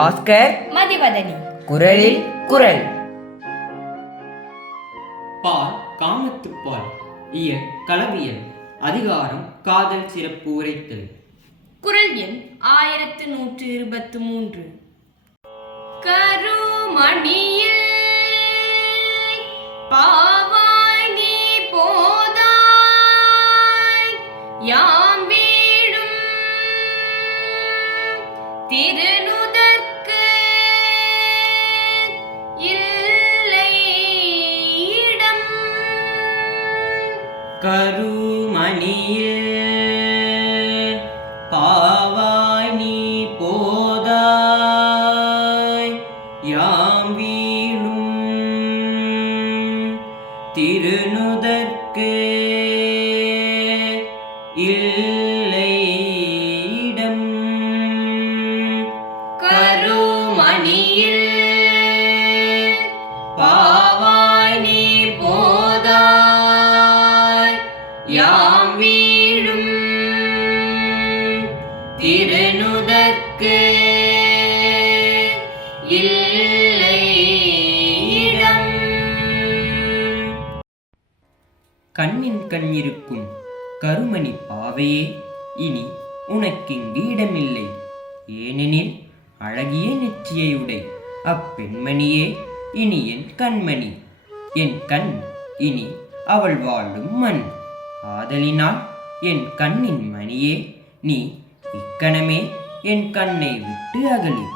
பாஸ்கர் மதிவதனி. குரலில் குரல். பால் காமத்துப்பால் இயல் களவியல் அதிகாரம் காதல் சிறப்பு உரைத்தல். குரல் எண் 1123. கருமணியில் பாவாய் நீ போதாய் யாம் வீடும் திருநுதற்கு இல்லை இடம். கருமணியில் பாவாய் நீ போதாய் யாம் வீழும் திருநுதற்கு இல்லை இடம். கருமணியில் பாவாய் நீ போதாய் யாம் வீழும் திருநுதற்கு இல்லை இடம். கண்ணின் கண் இருக்கும் கருமணி பாவையே, இனி உனக்கிங்கு இடமில்லை. ஏனெனில் அழகிய நெற்றியுடை அப்பெண்மணியே இனி என் கண்மணி. என் கண் இனி அவள் வாழும் மண். ஆதலினால் என் கண்ணின் மணியே, நீ இக்கணமே என் கண்ணை விட்டு அகலி.